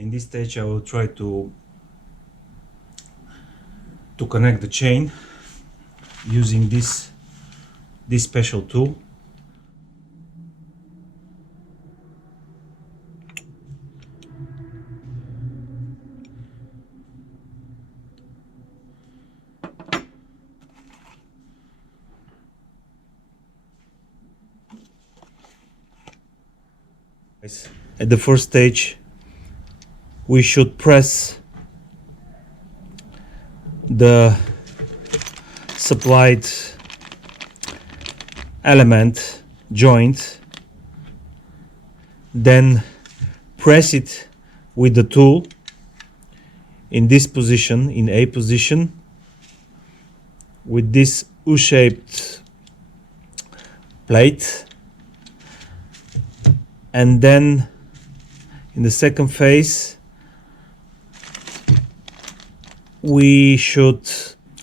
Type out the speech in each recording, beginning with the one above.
In this stage I will try to connect the chain using this special tool. At the first stage we should press the supplied element joint, then press it with the tool in this position, in A position, with this U-shaped plate, and then in the second phase we should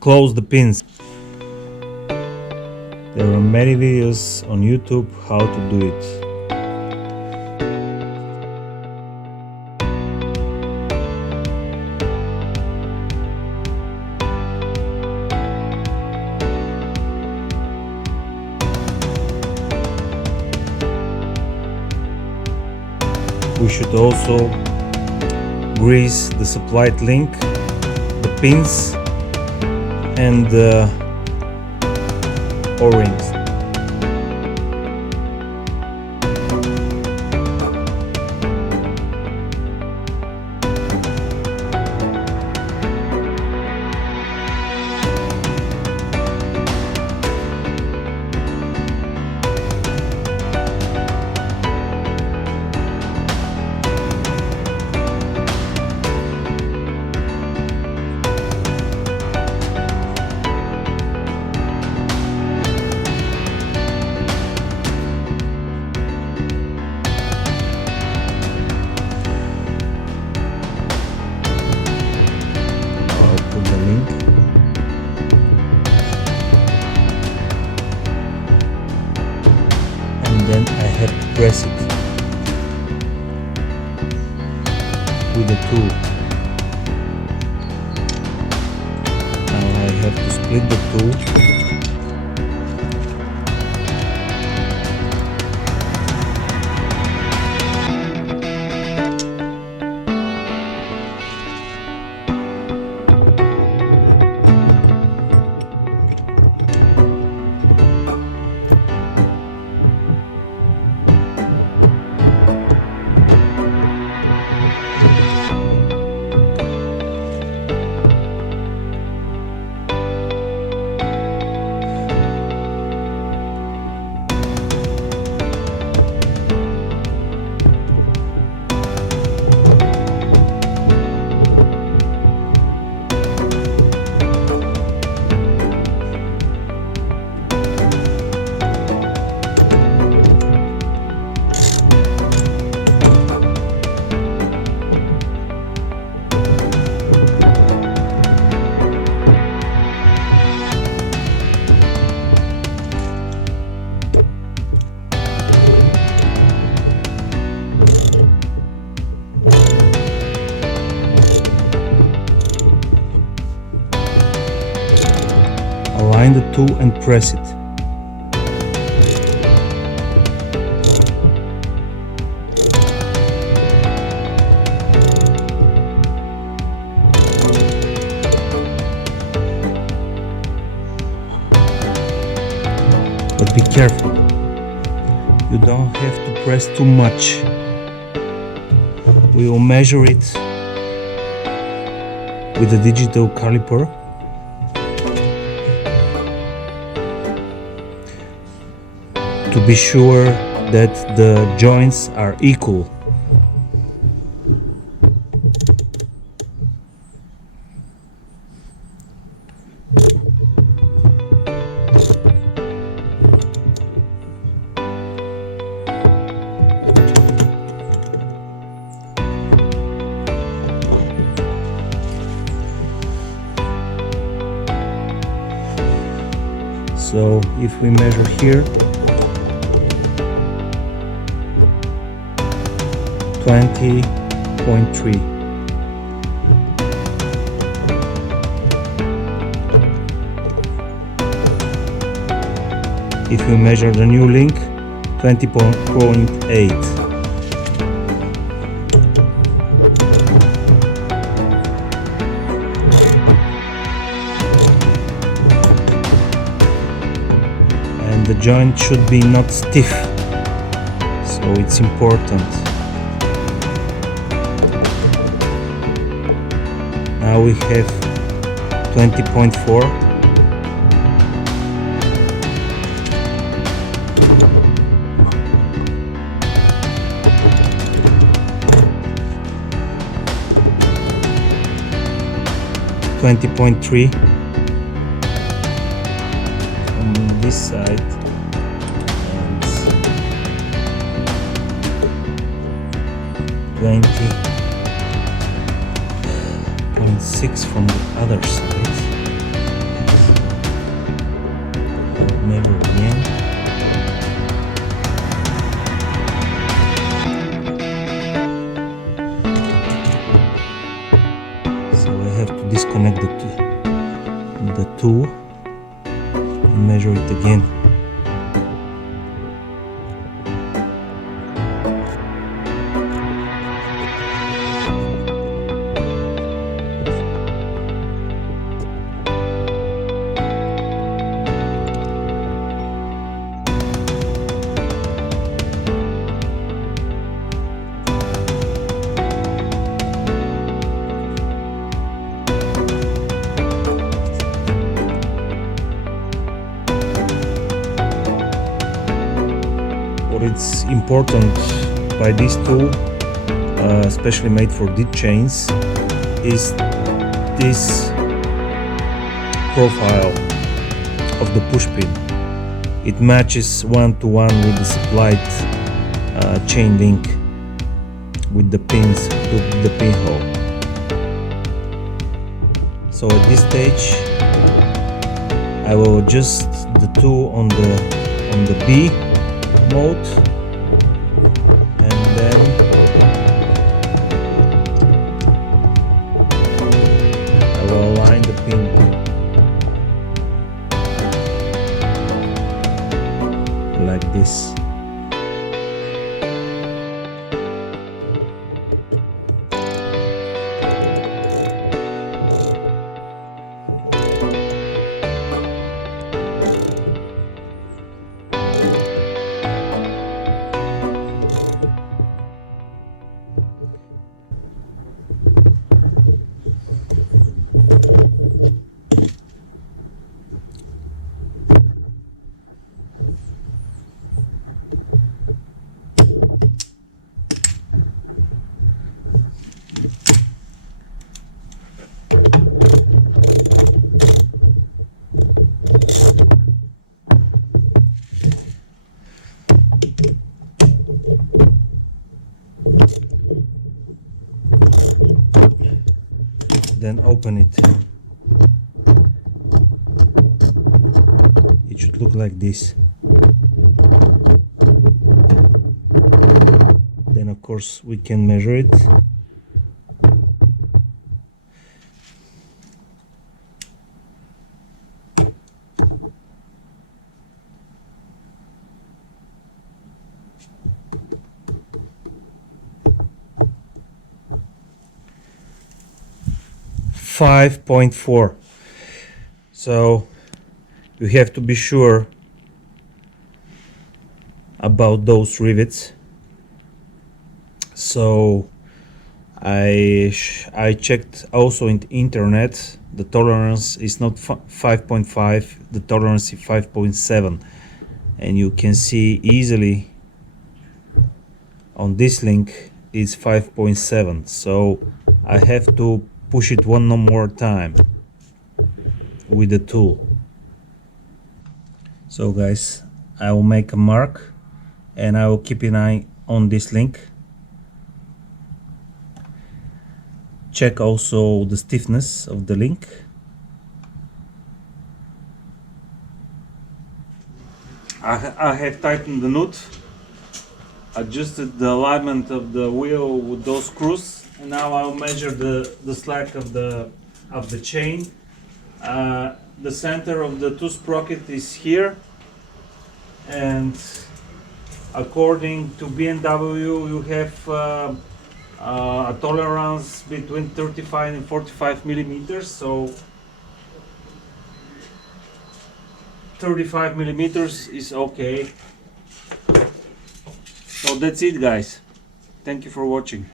close the pins. There are many videos on YouTube how to do it. We should also grease the supplied link, the pins and the O-rings. Then I have to press it with the tool. Now I have to split the tool . Align the tool and press it. But be careful, you don't have to press too much. We will measure it with a digital caliper. To be sure that the joints are equal. So if we measure here, 20, 20.3. If you measure the new link, 20.8. And the joint should be not stiff, so it's important. Now we have 20.4. .3 on this side and 20.6 from the other side. I'll measure again. So I have to disconnect the two and measure it again. It's important by this tool, especially made for D.I.D chains, is this profile of the push pin. It matches one-to-one with the supplied chain link with the pins, with the pinhole. So at this stage I will adjust the tool on the B mode, and then I will align the pin like this. Then open it. It should look like this. Then of course we can measure it. .4. So you have to be sure about those rivets. So I checked also in the internet. The tolerance is not 5.5, the tolerance is 5.7, and you can see easily on this link is 5.7. So I have to push it one more time with the tool. So guys, I will make a mark and I will keep an eye on this link. Check also the stiffness of the link. I have tightened the nut, adjusted the alignment of the wheel with those screws, And now I'll measure the slack of the chain. The center of the two sprocket is here, and according to BMW, you have a tolerance between 35 and 45 millimeters. So 35 millimeters is okay. So that's it, guys. Thank you for watching.